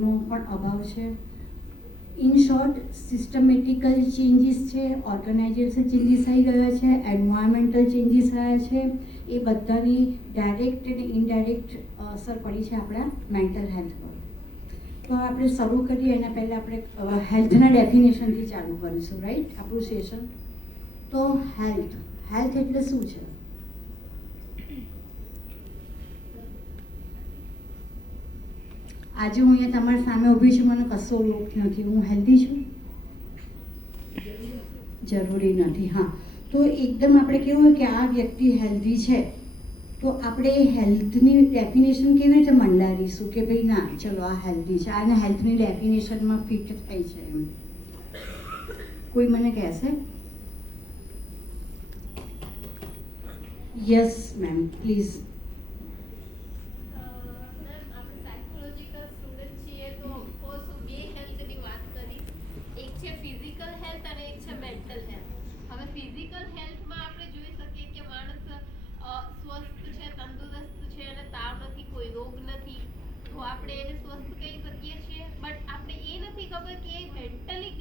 નો પણ અભાવ છે. ઇન શોર્ટ, સિસ્ટમેટિકલ ચેન્જીસ છે, ઓર્ગેનાઇઝેશન ચેન્જીસ આવી ગયા છે, એન્વાયરમેન્ટલ ચેન્જીસ આવ્યા છે. એ બધાની ડાયરેક્ટ અને ઇનડાયરેક્ટ અસર પડી છે આપણા મેન્ટલ હેલ્થ પર. તો આપણે શરૂ કરીએ એના પહેલાં આપણે હેલ્થના ડેફિનેશનથી ચાલુ કરીશું, રાઈટ, આપણું સેશન. તો હેલ્થ એટલે શું છે? આજે હું અહીંયા તમારી સામે ઊભી છું, મને કશો રોગ નથી, હું હેલ્ધી છું? જરૂરી નથી. હા, તો એકદમ આપણે કેવું હોય કે આ વ્યક્તિ હેલ્ધી છે, તો આપણે હેલ્થની ડેફિનેશન કેવી રીતે મંડારીશું કે ભાઈ ના ચલો આ હેલ્ધી છે, આને હેલ્થની ડેફિનેશનમાં ફિટ થાય છે એમ? કોઈ મને કહેશે? Yes ma'am, please. ફિઝિકલ હેલ્થમાં આપણે જોઈ શકીએ કે માણસ સ્વસ્થ છે, તંદુરસ્ત છે અને તાવ નથી, કોઈ રોગ નથી, તો આપણે એને સ્વસ્થ કહી શકીએ છીએ. બટ આપણે એ નથી ખબર કે એ મેન્ટલી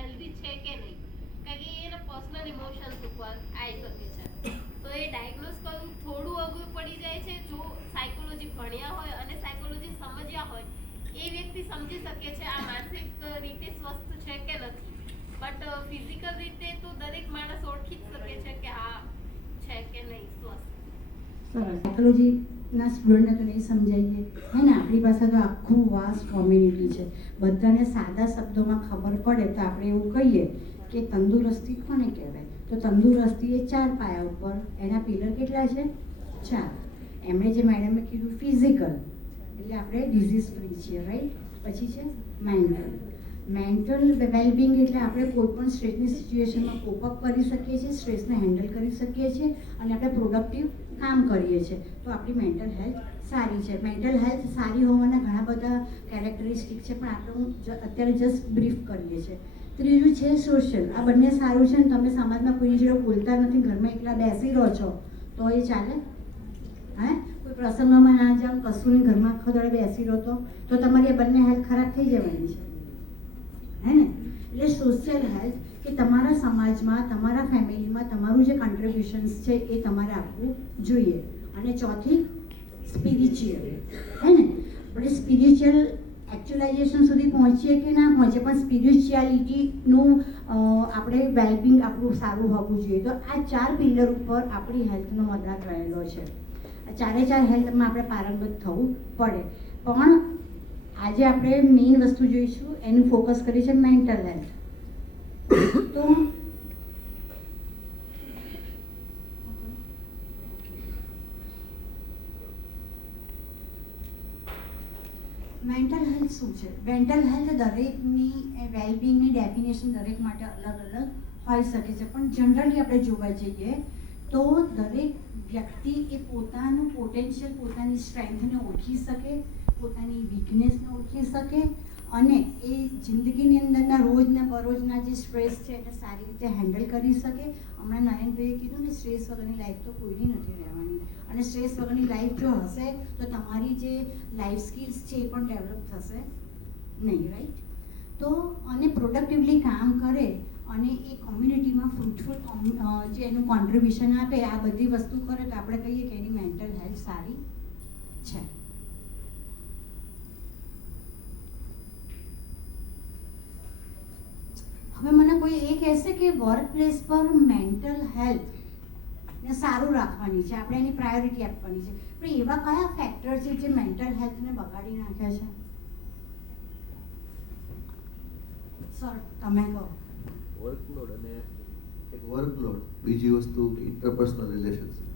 હેલ્ધી છે કે નહીં, કારણ કે એના પર્સનલ ઇમોશન્સ ઉપર આવી શકે છે. તો એ ડાયગ્નોઝ કરવું થોડું અઘરું પડી જાય છે. જો સાયકોલોજી ભણ્યા હોય અને સાયકોલોજી સમજ્યા હોય, એ વ્યક્તિ સમજી શકે છે આ માનસિક રીતે સ્વસ્થ છે કે નથી. બટ ફિઝિકલ રીતે તો દરેક માણસ ઓળખી જ શકે છે કે આ છે કે નહીં સ્વસ્થ. સરસ. સાયકોલોજીના સ્ટુડન્ટને તો નહીં સમજાઈએ, હે ને? આપણી પાસે તો આખું વાસ્ટ કોમ્યુનિટી છે, બધાને સાદા શબ્દોમાં ખબર પડે તો આપણે એવું કહીએ કે તંદુરસ્તી કોને કહેવાય? તો તંદુરસ્તી એ 4 પાયા ઉપર, એના પિલર કેટલા છે? 4. એમણે જે મેડમે કીધું ફિઝિકલ એટલે આપણે ડિઝીઝ ફ્રી છીએ, રાઈટ. પછી છે મેન્ટલ વેલબિંગ એટલે આપણે કોઈ પણ સ્ટ્રેસની સિચ્યુએશનમાં કોપઅપ કરી શકીએ છીએ, સ્ટ્રેસને હેન્ડલ કરી શકીએ છીએ અને આપણે પ્રોડક્ટિવ કામ કરીએ છીએ, તો આપણી મેન્ટલ હેલ્થ સારી છે. મેન્ટલ હેલ્થ સારી હોવાના ઘણા બધા કેરેક્ટરિસ્ટિક છે, પણ આપણે અત્યારે જસ્ટ બ્રીફ કરીએ છીએ. ત્રીજું છે સોશિયલ. આ બંને સારું છે ને તમે સમાજમાં કોઈની જોડે બોલતા નથી, ઘરમાં એકલા બેસી રહો છો તો એ ચાલે? હે, કોઈ પ્રસંગમાં ના જાઓ, કશું નહીં, ઘરમાં આખો દાડો બેસી રહો તો તમારી બંને હેલ્થ ખરાબ થઈ જવાની છે, હે ને? એટલે સોશિયલ હેલ્થ કે તમારા સમાજમાં, તમારા ફેમિલીમાં તમારું જે કન્ટ્રીબ્યુશન્સ છે એ તમારે આપવું જોઈએ. અને ચોથી સ્પિરિચ્યુઅલ, હે ને? આપણે સ્પિરિચ્યુઅલ એકચ્યુઅલાઇઝેશન સુધી પહોંચીએ કે ના પહોંચીએ, પણ સ્પિરિચ્યુઆલિટીનું આપણે વેલબિંગ આપણું સારું હોવું જોઈએ. તો આ 4 પિલર ઉપર આપણી હેલ્થનો આધાર રહેલો છે. આ 4 હેલ્થમાં આપણે પારંગત થવું પડે. પણ આજે આપણે મેઇન વસ્તુ જોઈશું, એનું ફોકસ કરી છે મેન્ટલ હેલ્થ. તો મેન્ટલ હેલ્થ શું છે? મેન્ટલ હેલ્થ દરેકની વેલબિંગની ડેફિનેશન દરેક માટે અલગ અલગ હોઈ શકે છે, પણ જનરલી આપણે જોવા જઈએ તો દરેક વ્યક્તિ એ પોતાનું પોટેન્શિયલ, પોતાની સ્ટ્રેન્થને ઓળખી શકે, પોતાની વીકનેસને ઓળખી શકે અને એ જિંદગીની અંદરના રોજના બરોજના જે સ્ટ્રેસ છે એને સારી રીતે હેન્ડલ કરી શકે. હમણાં નયનભાઈએ કીધું ને સ્ટ્રેસ વગરની લાઈફ તો કોઈની નથી રહેવાની, અને સ્ટ્રેસ વગરની લાઈફ જો હશે તો તમારી જે લાઈફ સ્કિલ્સ છે એ પણ ડેવલપ થશે નહીં, રાઈટ? તો અને પ્રોડક્ટિવલી કામ કરે અને એ કોમ્યુનિટીમાં ફ્રૂટફુલ જે એનું કોન્ટ્રીબ્યુશન આપે, આ બધી વસ્તુ કરે તો આપણે કહીએ કે એની મેન્ટલ હેલ્થ સારી છે. હવે મને કોઈ એ કહેશે કે વર્ક પ્લેસ પર મેન્ટલ હેલ્થને સારું રાખવાની છે, આપણે એની પ્રાયોરિટી આપવાની છે, પણ એવા કયા ફેક્ટર છે જે મેન્ટલ હેલ્થને બગાડી નાખે છે? સર તમે કહો. વર્કલોડ અને એક વર્કલોડ, બીજી વસ્તુ ઇન્ટરપર્સનલ રિલેશનશિપ,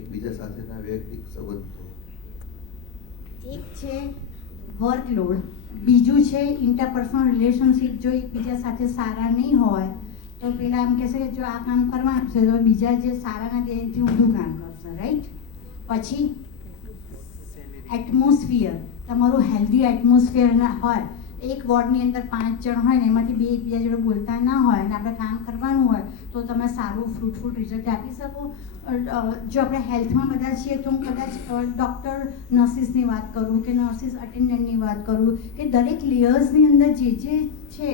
એકબીજા સાથેના વૈયક્તિક સંબંધો. એક છે વર્કલોડ, બીજું છે ઇન્ટરપર્સનલ રિલેશનશિપ. જો એકબીજા સાથે સારા નહીં હોય તો પેલા એમ કહેશે કે જો આ કામ કરવા આપશે તો બીજા જે સારા નથી એનાથી ઊંધું કામ કરશે, રાઈટ? પછી એટમોસ્ફિયર, તમારું હેલ્ધી એટમોસ્ફિયર ના હોય, એક વોર્ડની અંદર 5 જણ હોય ને એમાંથી 2 એકબીજા જોડે બોલતા ના હોય અને આપણે કામ કરવાનું હોય તો તમે સારું ફ્રૂટફુલ રિઝલ્ટ આપી શકો. જો આપણે હેલ્થમાં બધા છીએ તો હું કદાચ ડૉક્ટર નર્સિસની વાત કરું કે નર્સિસ અટેન્ડન્ટની વાત કરું કે દરેક લેયર્સની અંદર જે છે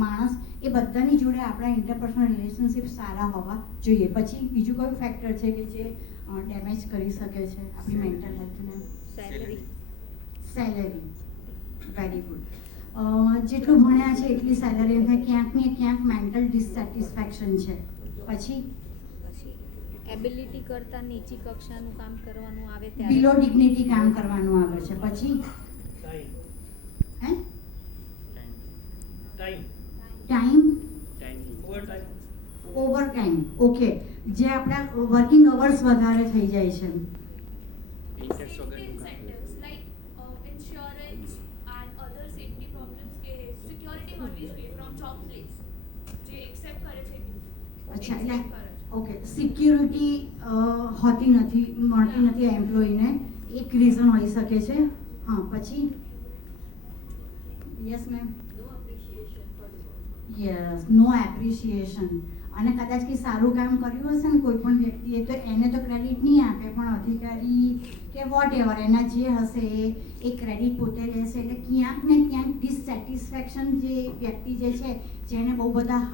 માણસ એ બધાની જોડે આપણા ઇન્ટરપર્સનલ રિલેશનશિપ સારા હોવા જોઈએ. પછી બીજું કયું ફેક્ટર છે કે જે ડેમેજ કરી શકે છે આપણી મેન્ટલ હેલ્થને? સેલેરી. Very good. જેટલું ભણ્યા છે એટલી સેલરી થાય, ક્યાંક ને ક્યાંક મેન્ટલ ડિસસેટિસ્ફેક્શન છે. પછી એબિલિટી કરતા નીચી કક્ષાનું કામ કરવાનું આવે બિલો ડિગ્નિટી કામ કરવાનું આવે છે. પછી હે ટાઈમ ઓવર ટાઈમ. ઓકે, જે આપણા વર્કિંગ અવર્સ વધારે થઈ જાય છે. Safety incentives like insurance and other safety problems કે security મળવી જોઈએ from job place જે accept કરે છે. અચ્છા, એટલે ઓકે, સિક્યુરિટી હોતી નથી, મળતી નથી એમ્પ્લોયીને, એક રીઝન હોઈ શકે છે. હા, પછી યસ મેમ. યસ, નો એપ્રિશિએશન. અને કદાચ કંઈ સારું કામ કર્યું હશે ને કોઈ પણ વ્યક્તિએ તો એને તો ક્રેડિટ નહીં આપે, પણ અધિકારી કે વોટ એવર એના જે હશે એ ક્રેડિટ પોતે લેશે. એટલે ક્યાંક ને ક્યાંક ડિસસેટિસ્ફેક્શન જે વ્યક્તિ જે છે, જેને બહુ બધા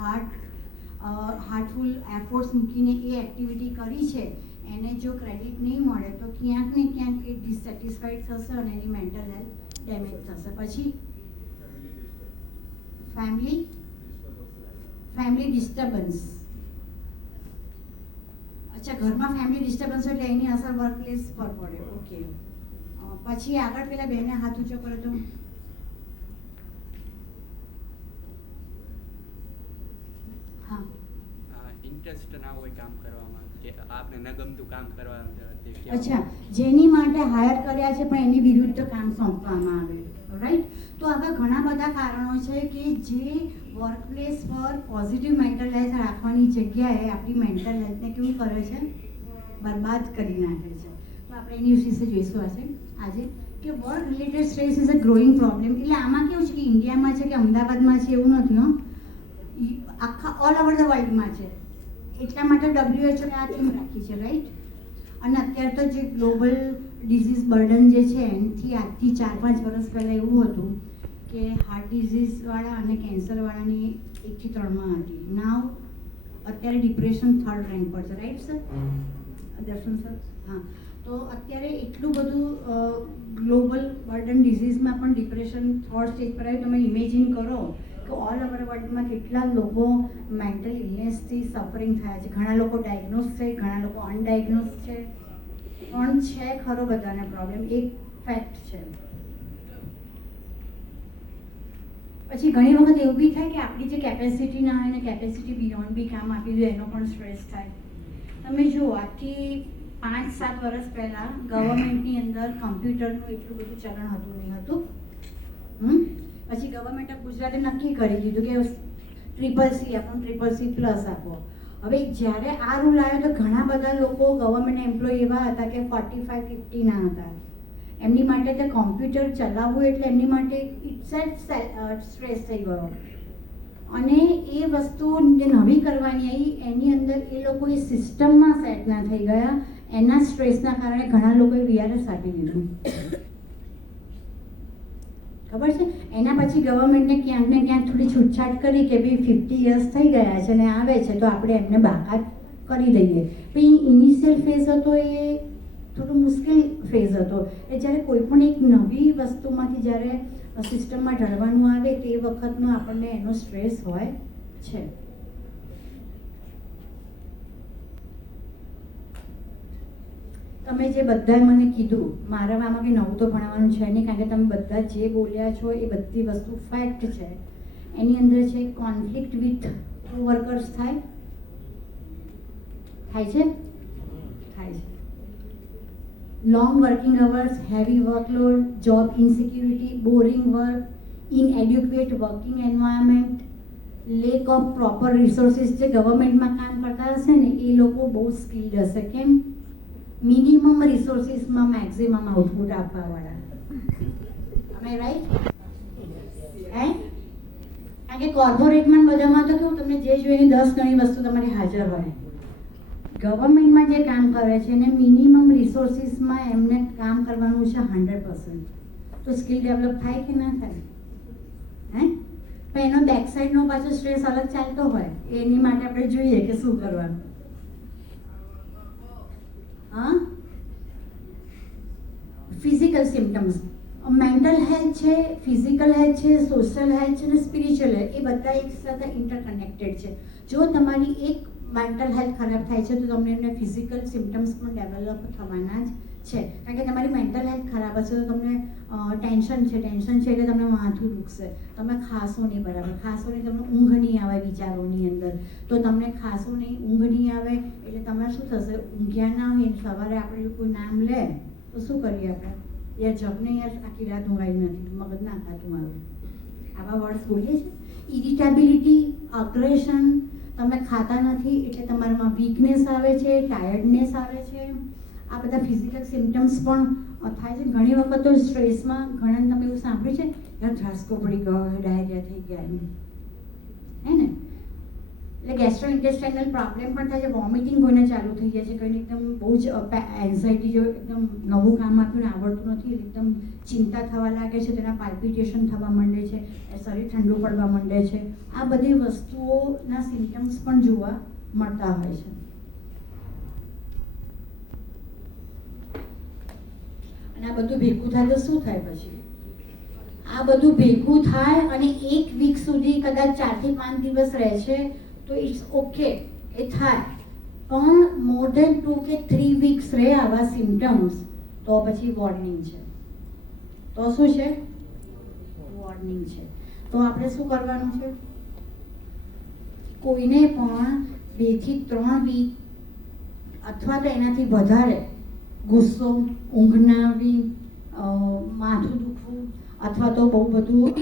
હાર્ટફુલ એફર્ટ્સ મૂકીને એ એક્ટિવિટી કરી છે, એને જો ક્રેડિટ નહીં મળે તો ક્યાંક ને ક્યાંક એ ડિસસેટિસ્ફાઈડ થશે અને એની મેન્ટલ હેલ્થ ડેમેજ થશે. પછી ફેમિલી ડિસ્ટર્બન્સ. અચ્છા, ઘરમાં ફેમિલી ડિસ્ટર્બન્સ એટલે એની અસર વર્કપ્લેસ પર પડે. ઓકે, પછી આગળ પેલા બેને હાથ ઊંચો કર્યો તો હા, ઇન્ટરેસ્ટ ના હોય કામ કરવામાં, કે આપને ન ગમતું કામ કરવાનું છે. અચ્છા, જેની માટે હાયર કર્યા છે પણ એની વિરુદ્ધ કામ સોંપવામાં આવે. રાઈટ. તો આવા ઘણા બધા કારણો છે કે જે વર્કપ્લેસ પર પોઝિટિવ મેન્ટલ હેલ્થ રાખવાની જગ્યાએ આપણી મેન્ટલ હેલ્થને કેવું કરે છે? બરબાદ કરી નાખે છે. તો આપણે એની વિશે જોઈશું આજે કે work related stress is a growing problem. એટલે આમાં કેવું છે કે ઇન્ડિયામાં છે કે અમદાવાદમાં છે એવું નથી, હો, આખા ઓલ ઓવર ધ વર્લ્ડમાં છે. એટલા માટે WHO આ થીમ રાખી છે. રાઈટ. અને અત્યારે તો જે ગ્લોબલ ડિઝીઝ બર્ડન જે છે એનાથી આજથી 4-5 વર્ષ પહેલાં એવું હતું કે હાર્ટ ડિઝીઝવાળા અને કેન્સરવાળાની 1 થી 3માં હતી. નાવ અત્યારે ડિપ્રેશન 3rd રેન્ક પર છે. Right sir? દર્શન સર? હા. તો અત્યારે એટલું બધું ગ્લોબલ બર્ડન ડિઝીઝમાં પણ ડિપ્રેશન 3rd સ્ટેજ પર આવ્યું. તમે ઇમેજિન કરો કે ઓલ ઓવર વર્લ્ડમાં કેટલા લોકો મેન્ટલ ઇલનેસથી સફરિંગ થયા છે. ઘણા લોકો ડાયગ્નોઝ છે, ઘણા લોકો અનડાયગ્નોઝ છે, પણ છે ખરો બધાને પ્રોબ્લેમ. એક ફેક્ટ છે. પછી ઘણી વખત એવું બી થાય કે આપણી જે કેપેસિટી ના હોય ને કેપેસિટી બિયોન્ડ બી કામ આપી દો એનો પણ સ્ટ્રેસ થાય. તમે જુઓ, આજથી 5-7 વર્ષ પહેલાં ગવર્મેન્ટની અંદર કમ્પ્યુટરનું એટલું બધું ચલણ હતું નહીં હતું. પછી ગવર્મેન્ટ ઓફ ગુજરાતે નક્કી કરી દીધું કે CCC આપો, CCC+ આપો. હવે જ્યારે આ રૂલ આવ્યો તો ઘણા બધા લોકો ગવર્મેન્ટ એમ્પ્લોય એવા હતા કે 45-50 ના હતા. એમની માટે તે કોમ્પ્યુટર ચલાવવું એટલે એમની માટે ઇટસેલ્ફ સ્ટ્રેસ થઈ ગયો. અને એ વસ્તુ જે નવી કરવાની આવી એની અંદર એ લોકો એ સિસ્ટમમાં સેટ ના થઈ ગયા. એના સ્ટ્રેસના કારણે ઘણા લોકોએ VRS આપી દીધું. ખબર છે? એના પછી ગવર્મેન્ટને ક્યાંક ને ક્યાંક થોડી છૂટછાટ કરી કે ભાઈ 50 યર્સ થઈ ગયા છે ને આવે છે તો આપણે એમને બાકાત કરી દઈએ. પણ ઇનિશિયલ ફેઝ હતો એ થોડો મુશ્કેલ ફેઝ હતો. એ જ્યારે કોઈ પણ એક નવી વસ્તુમાંથી જ્યારે સિસ્ટમમાં ઢળવાનું આવે તે વખતનો આપણને એનો સ્ટ્રેસ હોય છે. તમે જે બધાએ મને કીધું, મારામાં કંઈ નવું તો ભણાવવાનું છે નહીં, કારણ કે તમે બધા જે બોલ્યા છો એ બધી વસ્તુ ફેક્ટ છે. એની અંદર છે કોન્ફ્લિક્ટ વિથ કોવર્કર્સ થાય છે. Long working hours, heavy workload, job insecurity, boring work, inadequate working environment, lack of proper resources. જે ગવર્મેન્ટમાં કામ કરતા હશે ને એ લોકો બહુ સ્કિલ્ડ હશે. કેમ? મિનિમમ રિસોર્સિસમાં મેક્સિમમ આઉટપુટ આપવાવાળા. અમે રાઈટ? કારણ કે કોર્પોરેટમાં બધામાં તો કેવું તમને જે જોઈએ 10 ગણી વસ્તુ તમારી હાજર હોય. ગવર્મેન્ટમાં જે કામ કરે છે એને મિનિમમ રિસોર્સિસમાં એમને કામ કરવાનું છે 100%. તો સ્કિલ ડેવલપ થાય કે ના થાય? હે? પણ એનો બેક સાઈડનો પાછો સ્ટ્રેસ અલગ ચાલતો હોય, એની માટે આપણે જોઈએ કે શું કરવાનું. હા, ફિઝિકલ સિમ્ટમ્સ, મેન્ટલ હેલ્થ છે, ફિઝિકલ હેલ્થ છે, સોશિયલ હેલ્થ છે અને સ્પિરિચ્યુઅલ હેલ્થ, એ બધા એક સાથે ઇન્ટરકનેક્ટેડ છે. જો તમારી એક મેન્ટલ હેલ્થ ખરાબ થાય છે તો તમને એને ફિઝિકલ સિમ્ટમ્સ પણ ડેવલપ થવાના જ છે. કારણ કે તમારી મેન્ટલ હેલ્થ ખરાબ હશે તો તમને ટેન્શન છે એટલે તમને માથું દુખશે, તમે ખાશો નહીં બરાબર, ખાશો નહીં, તમને ઊંઘ નહીં આવે વિચારોની અંદર, તો તમને ખાશો નહીં, ઊંઘ નહીં આવે એટલે તમે શું થશે, ઊંઘ્યા ના હોય, સવારે આપણે કોઈ નામ લે તો શું કરીએ આપણે, યાર જપને યાર આખી રાત ઊંઘાઈ નથી, મગજ ના ખાતું આવે, આવા વર્ડ્સ બોલીએ છીએ. ઇરિટેબિલિટી, અગ્રેશન, તમે ખાતા નથી એટલે તમારામાં વીકનેસ આવે છે, ટાયર્ડનેસ આવે છે, આ બધા ફિઝિકલ સિમ્ટમ્સ પણ થાય છે. ઘણી વખત તો સ્ટ્રેસમાં ઘણા તમે એવું સાંભળ્યું છે, યાર ધ્રાસકો પડી ગયો, ડાયરિયા થઈ ગયા, હે ને? એટલે ગેસ્ટ્રોઇન્ટેસ્ટાઇનલ પ્રોબ્લેમ પણ થાય છે, વોમિટિંગ કોઈને ચાલુ થઈ જાય છે, કોઈને એકદમ બહુ જ એન્ઝાઇટી જો એકદમ નવું કામ આપ્યું ને આવડતું નથી, એકદમ ચિંતા થવા લાગે છે, તેના પાલ્પિટેશન થવા માંડે છે, શરીર ઠંડુ પડવા માંડે છે. આ બધી વસ્તુઓના સિમ્ટમ્સ પણ જોવા મળતા હોય છે. અને આ બધું ભેગું થાય તો શું થાય પછી? આ બધું ભેગું થાય અને 1 વીક સુધી કદાચ 4 થી 5 દિવસ રહે છે તો ઇટ્સ ઓકે, એ થાય. પણ મોર ધેન 2 કે 3 વીક્સ રહે આવા સિમ્ટમ્સ તો પછી વોર્નિંગ છે. તો શું છે? વોર્નિંગ છે. તો આપણે શું કરવાનું છે? કોઈને પણ 2 થી 3 વીક અથવા તો એનાથી વધારે ગુસ્સો, ઊંઘ ના આવી, માથું દુખવું અથવા તો બહુ બધું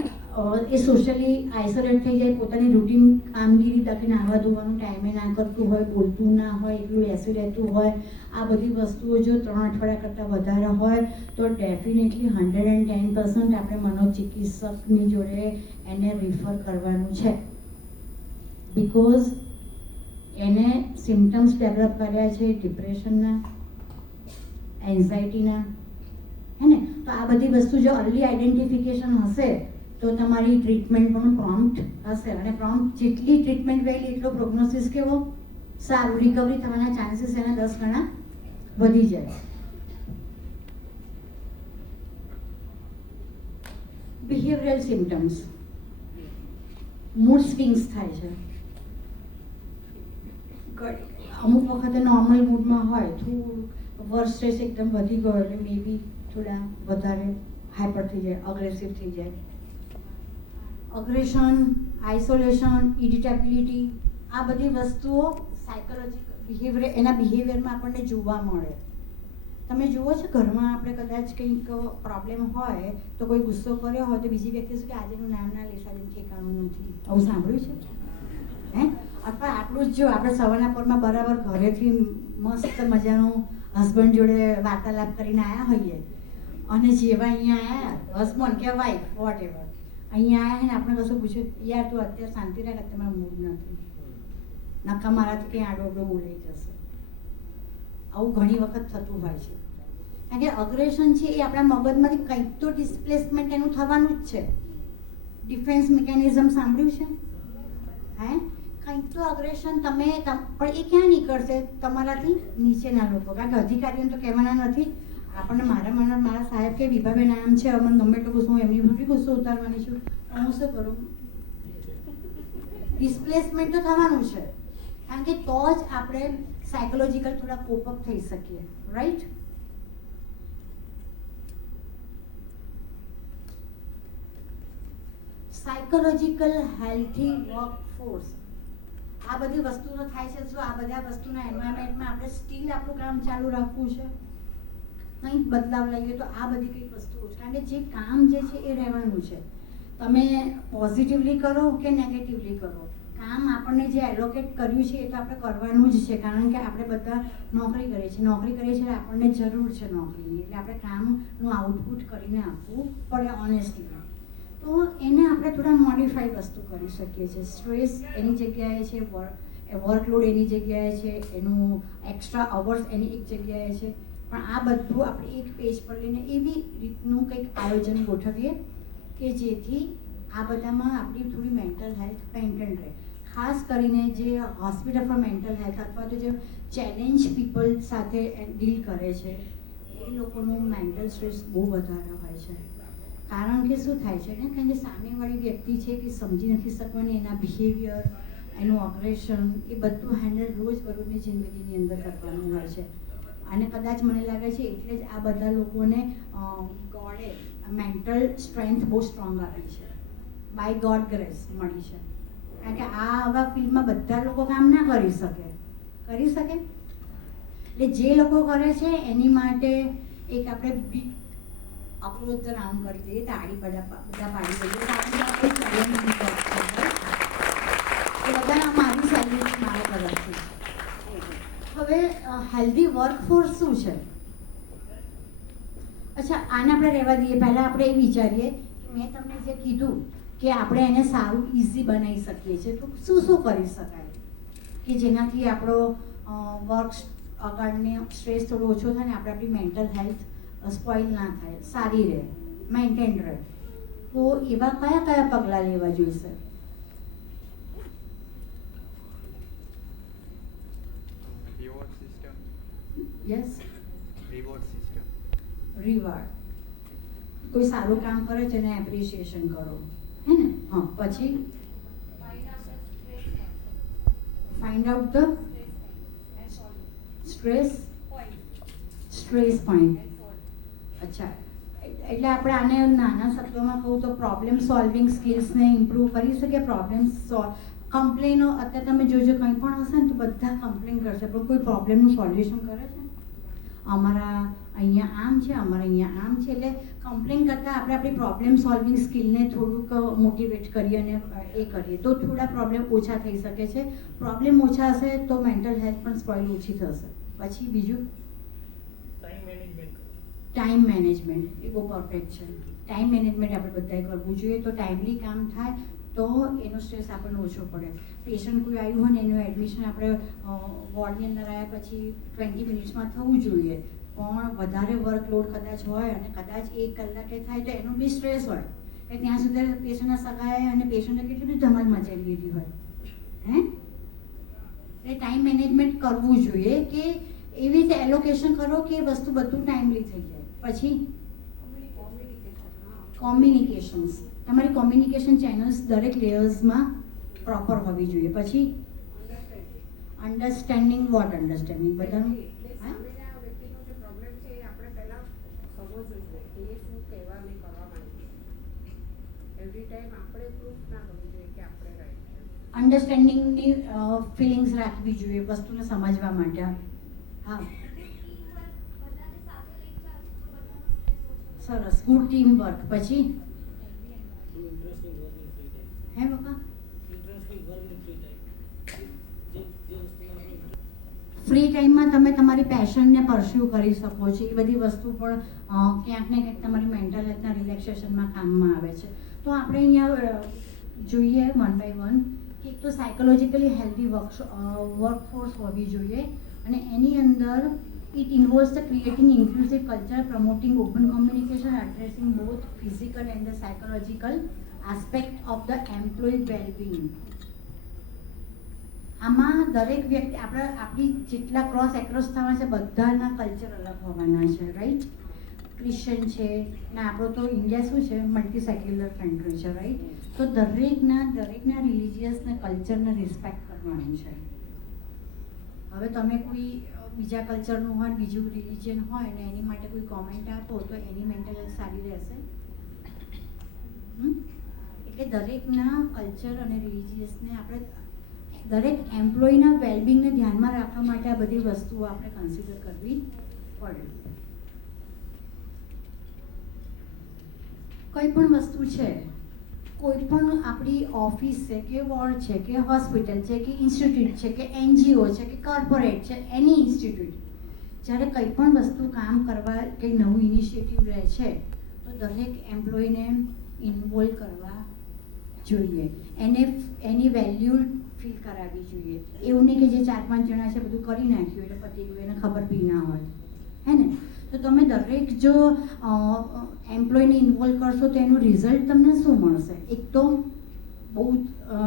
એ સોશિયલી આઇસોલેટ થઈ જાય, પોતાની રૂટીન કામગીરી તકે નાહવા ધોવાનું ટાઈમે ના કરતું હોય, બોલતું ના હોય, એટલું બેસી રહેતું હોય, આ બધી વસ્તુઓ જો 3 અઠવાડિયા કરતાં વધારે હોય તો ડેફિનેટલી 110% આપણે મનોચિકિત્સકની જોડે એને રિફર કરવાનું છે. બિકોઝ એને સિમ્ટમ્સ ડેવલપ કર્યા છે ડિપ્રેશનના, એન્ઝાઇટીના, હે ને? તો આ બધી વસ્તુ જો અર્લી આઈડેન્ટિફિકેશન હશે તો તમારી ટ્રીટમેન્ટ પણ પ્રોમ્પ્ટ હશે, અને પ્રોમ્પ્ટ જેટલી ટ્રીટમેન્ટ વહેલી એટલો પ્રોગ્નોસિસ કેવો સારું, રિકવરી થવાના ચાન્સીસ એના 10 ગણા વધી જાય. બિહેવિયરલ સિમ્ટમ્સ, મૂડ સ્વિંગ્સ થાય છે. અમુક વખતે નોર્મલ મૂડમાં હોય, થોડું વર્ક સ્ટ્રેસ એકદમ વધી ગયો એટલે મે બી થોડા વધારે હાઈપર થઈ જાય, અગ્રેસિવ થઈ જાય. અગ્રેશન, આઇસોલેશન, ઇરિટેબિલિટી, આ બધી વસ્તુઓ સાયકોલોજીકલ બિહેવિયર, એના બિહેવિયરમાં આપણને જોવા મળે. તમે જુઓ છો ઘરમાં આપણે કદાચ કંઈક પ્રોબ્લેમ હોય તો કોઈ ગુસ્સો કર્યો હોય તો બીજી વ્યક્તિ શું કે આજેનું નામ ના લેતા, જેમ ઠેકાણું નથી, આવું સાંભળ્યું છે? હે? અથવા આપણું જ જો આપણે સવારના પોરમાં બરાબર ઘરેથી મસ્ત મજાનું હસબન્ડ જોડે વાર્તાલાપ કરીને આવ્યા હોઈએ અને જેવા અહીંયા આવ્યા, હસબન્ડ કે વાઈફ વોટ એવર, અહીંયા આવ્યા ને આપણે કશું પૂછ્યું, યાર તું અત્યારે શાંતિ રાખ, અત્યારે મારું મૂડ નથી, નકા મારાથી કંઈ આડો આડો બોલાઈ જશે. આવું ઘણી વખત થતું હોય છે. કારણ કે અગ્રેશન છે એ આપણા મગજમાંથી કંઈક તો ડિસ્પ્લેસમેન્ટ એનું થવાનું જ છે. ડિફેન્સ મિકેનિઝમ સાંભળ્યું છે? હે? કંઈક તો અગ્રેશન તમે પણ એ ક્યાં નીકળશે? તમારાથી નીચેના લોકો, કારણ કે અધિકારીઓને તો કહેવાના નથી. આપણને મારા સાહેબ કે વિભાબેન નામ છે, મને ગમે એટલું ગુસ્સો, હું એમની બધી ગુસ્સો ઉતારવાની છું, હું શું કરું? ડિસ્પ્લેસમેન્ટ તો થવાનું છે, કારણ કે તો જ આપણે સાયકોલોજીકલ થોડા કોપઅપ થઈ શકીએ, રાઈટ? સાયકોલોજીકલ હેલ્થી વર્કફોર્સ, આ બધી વસ્તુઓ થાય છે. જો આ બધા વસ્તુના એન્વાયરમેન્ટમાં આપણે સ્ટીલ આપણું કામ ચાલુ રાખવું છે, કંઈક બદલાવ લાવીએ તો આ બધી કંઈક વસ્તુઓ છે. કારણ કે જે કામ જે છે એ રહેવાનું છે. તમે પોઝિટિવલી કરો કે નેગેટિવલી કરો, કામ આપણને જે એલોકેટ કર્યું છે એ તો આપણે કરવાનું જ છે. કારણ કે આપણે બધા નોકરી કરીએ છીએ આપણને જરૂર છે નોકરીની, એટલે આપણે કામનું આઉટપુટ કરીને આપવું પડે ઓનેસ્ટલી. તો એને આપણે થોડા મોડિફાઈ વસ્તુ કરી શકીએ છીએ. સ્ટ્રેસ એની જગ્યાએ છે, વર્કલોડ એની જગ્યાએ છે, એનું એક્સ્ટ્રા અવર્સ એની એક જગ્યાએ છે, પણ આ બધું આપણે એક પેજ પર લઈને એવી રીતનું કંઈક આયોજન ગોઠવીએ કે જેથી આ બધામાં આપણી થોડી મેન્ટલ હેલ્થ મેન્ટેન રહે. ખાસ કરીને જે હોસ્પિટલ ફોર મેન્ટલ હેલ્થ અથવા તો જે ચેલેન્જ પીપલ સાથે ડીલ કરે છે એ લોકોનું મેન્ટલ સ્ટ્રેસ બહુ વધારે હોય છે. કારણ કે શું થાય છે ને, કારણ કે સામેવાળી વ્યક્તિ છે કે સમજી નથી શકવાની, એના બિહેવિયર, એનું અગ્રેશન એ બધું હેન્ડલ રોજબરોજની જિંદગીની અંદર કરવાનું હોય છે. અને કદાચ મને લાગે છે એટલે જ આ બધા લોકોને ગોડે મેન્ટલ સ્ટ્રેન્થ બહુ સ્ટ્રોંગ આપી છે, બાય ગોડ ગ્રેસ મળી છે. કારણ કે આવા ફિલ્ડમાં બધા લોકો કામ ના કરી શકે. એટલે જે લોકો કરે છે એની માટે એક આપણે બિગ અપ્રોચ ધ રાઉન્ડ કરી દઈએ, તાળી બધા પાડી દઈએ તો એ બધા મારી સેલ્યુટ મારા તરફથી. હવે હેલ્ધી વર્કફોર્સ શું છે? અચ્છા, આને આપણે રહેવા દઈએ. પહેલાં આપણે એ વિચારીએ કે મેં તમને જે કીધું કે આપણે એને સારું ઇઝી બનાવી શકીએ છીએ, તો શું શું કરી શકાય કે જેનાથી આપણો વર્ક આગળને સ્ટ્રેસ થોડો ઓછો થાય ને આપણે આપણી મેન્ટલ હેલ્થ સ્પોઇલ ના થાય, સારી રહે, મેન્ટેન રહે. તો એવા કયા કયા પગલાં લેવા જોઈશે? Reward system. Yes, reward system. Reward. કોઈ સારું કામ કરે છે એને એપ્રિશિએશન કરો, હે ને? હા, પછી find out the stress point. અચ્છા, એટલે આપણે આને નાના શબ્દોમાં કહું તો પ્રોબ્લેમ સોલ્વિંગ સ્કિલ્સને ઇમ્પ્રૂવ કરી શકીએ. કમ્પ્લેનો અત્યારે તમે જોજો, કંઈ પણ હશે ને તો બધા કમ્પ્લેન કરશે, પણ કોઈ પ્રોબ્લેમનું સોલ્યુશન કરે છે? અમારા અહીંયા આમ છે, અમારા અહીંયા આમ છે. એટલે કમ્પ્લેન કરતાં આપણે આપણી પ્રોબ્લેમ સોલ્વિંગ સ્કિલને થોડુંક મોટિવેટ કરીએ અને એ કરીએ તો થોડા પ્રોબ્લેમ ઓછા થઈ શકે છે. પ્રોબ્લેમ ઓછા હશે તો મેન્ટલ હેલ્થ પણ સ્પોઇલ ઓછી થશે. પછી બીજું ટાઈમ મેનેજમેન્ટ. એ બહુ પરફેક્ટ છે. ટાઈમ મેનેજમેન્ટ આપણે બધાએ કરવું જોઈએ તો ટાઈમલી કામ થાય તો એનો સ્ટ્રેસ આપણને ઓછો પડે. પેશન્ટ કોઈ આવ્યું હોય ને એનું એડમિશન આપણે વોર્ડની અંદર આવ્યા પછી 20 મિનિટ્સમાં થવું જોઈએ, પણ વધારે વર્કલોડ કદાચ હોય અને કદાચ 1 કલાકે થાય તો એનો બી સ્ટ્રેસ હોય. એટલે ત્યાં સુધી પેશન્ટના સગાએ અને પેશન્ટને કેટલી બધી ધમાલ મચાવી દીધી હોય, હે? એટલે ટાઈમ મેનેજમેન્ટ કરવું જોઈએ કે એવી રીતે એલોકેશન કરો કે વસ્તુ બધું ટાઈમલી થઈ જાય. પછી કોમ્યુનિકેશન્સ. તમારી કોમ્યુનિકેશન ચેનલ્સ દરેક લેયર્સમાં પ્રોપર હોવી જોઈએ. પછી અન્ડરસ્ટેન્ડિંગ. Vote understanding? બધાનું અન્ડરસ્ટેન્ડિંગની ફિલિંગ્સ રાખવી જોઈએ વસ્તુને સમજવા માટે. હા, સરસ, ગુડ ટીમ વર્ક. પછી હે બાપા, ફ્રી ટાઈમમાં તમે તમારી પેશનને પરસ્યુ કરી શકો છો. એ બધી વસ્તુ પણ ક્યાંક ને ક્યાંક તમારી મેન્ટલ હેલ્થના રિલેક્સેશનમાં કામમાં આવે છે. તો આપણે અહીંયા જોઈએ વન બાય વન કે એક તો સાયકોલોજીકલી હેલ્ધી વર્કફોર્સ હોવી જોઈએ અને એની અંદર it involves the creating inclusive culture, promoting open communication, addressing both physical and the psychological aspect of the employee well-being. આમાં દરેક વ્યક્તિ આપણી જેટલા એક્રોસ થવા છે બધાના કલ્ચર અલગ હોવાના છે, રાઈટ? ક્રિશ્ચન છે ને આપણો તો ઇન્ડિયા શું છે, મલ્ટી સેક્યુલર કન્ટ્રી છે, રાઈટ? તો દરેકના રિલિજિયસને કલ્ચરને રિસ્પેક્ટ કરવાનું છે. હવે તમે કોઈ બીજા કલ્ચરનું હોય, બીજું રિલિજન હોય ને એની માટે કોઈ કોમેન્ટ આપો તો એની મેન્ટલ હેલ્થ સારી રહેશે? એટલે દરેકના કલ્ચર અને રિલિજિયસને આપણે દરેક એમ્પ્લોયીના વેલબિંગને ધ્યાનમાં રાખવા માટે આ બધી વસ્તુઓ આપણે કન્સિડર કરવી પડે. કોઈ પણ વસ્તુ છે, કોઈ પણ આપણી ઓફિસ છે કે વોર્ડ છે કે હોસ્પિટલ છે કે ઇન્સ્ટિટ્યૂટ છે કે NGO છે કે કોર્પોરેટ છે, એની ઇન્સ્ટિટ્યૂટ, જ્યારે કંઈ પણ વસ્તુ કામ કરવા કંઈ નવું ઇનિશિયેટિવ રહે છે તો દરેક એમ્પ્લોયીને ઇન્વોલ્વ કરવા જોઈએ, એની વેલ્યુ ફીલ કરાવવી જોઈએ. એવું નહીં કે જે 4-5 જણા છે બધું કરી નાખ્યું એટલે પતી ગયું, એને ખબર બી ના હોય, હે ને? તો તમે દરેક જો એમ્પ્લોયને ઇન્વોલ્વ કરશો તો એનું રિઝલ્ટ તમને શું મળશે? એક તો બહુ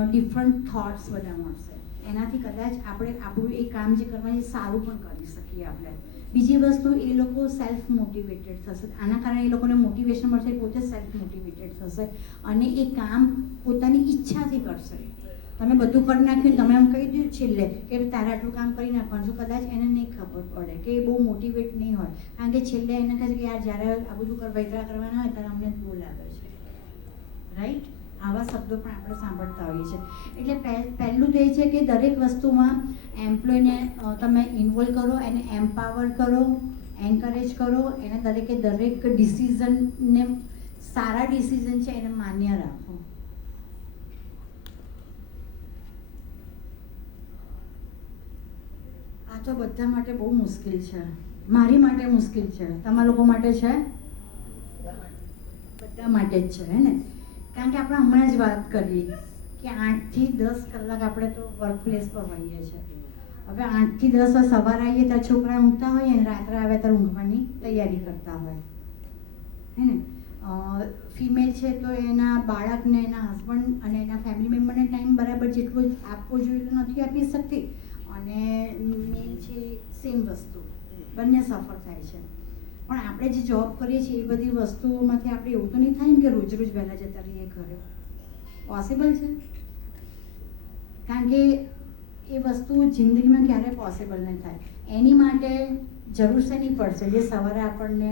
ડિફરન્ટ થોટ્સ બધા મળશે, એનાથી કદાચ આપણે આપણું એ કામ જે કરવાનું સારું પણ કરી શકીએ આપણે. બીજી વસ્તુ, એ લોકો સેલ્ફ મોટિવેટેડ થશે, આના કારણે એ લોકોને મોટિવેશન મળશે, પોતે સેલ્ફ મોટિવેટેડ થશે અને એ કામ પોતાની ઈચ્છાથી કરશે. તમે બધું કરી નાખ્યું, તમે એમ કહી દીધું છેલ્લે કે તારે આટલું કામ કરી નાખવાનું, જો કદાચ એને નહીં ખબર પડે કે એ બહુ મોટિવેટ નહીં હોય, કારણ કે છેલ્લે એને કહે છે કે યાર જ્યારે આ બધું વૈતરા કરવાના હોય ત્યારે અમને બહુ લાગે છે, રાઈટ? આવા શબ્દો પણ આપણે સાંભળતા હોઈએ છીએ. એટલે પહેલું તો એ છે કે દરેક વસ્તુમાં એમ્પ્લોયને તમે ઇન્વોલ્વ કરો, એને એમ્પાવર કરો, એન્કરેજ કરો, એને દરેક ડિસિઝનને સારા ડિસિઝન છે એને માન્ય રાખો. આ તો બધા માટે બહુ મુશ્કેલ છે, મારી માટે મુશ્કેલ છે, તમારા લોકો માટે છે, બધા માટે જ છે, હે ને? કારણ કે આપણે હમણાં જ વાત કરી કે 8 થી 10 કલાક આપણે તો વર્ક પ્લેસ પર હોઈએ છીએ. હવે 8 થી 10 સવારે આવીએ ત્યારે છોકરા ઊંઘતા હોય અને રાત્રે આવે ત્યારે ઊંઘવાની તૈયારી કરતા હોય, હે ને? ફિમેલ છે તો એના બાળકને, એના હસબન્ડ અને એના ફેમિલી મેમ્બરને ટાઈમ બરાબર જેટલો આપવો જોઈએ તો નથી આપી શકતી, અને મેલ છે સેમ વસ્તુ, બંને સફર થાય છે. પણ આપણે જે જોબ કરીએ છીએ એ બધી વસ્તુઓમાંથી આપણે એવું તો નહીં થાય ને કે રોજ રોજ વહેલા જતા રહીએ ઘરે? પોસિબલ છે? કારણ કે એ વસ્તુ જિંદગીમાં ક્યારે પોસિબલ નહીં થાય. એની માટે જરૂર શેની પડશે? જે સવારે આપણને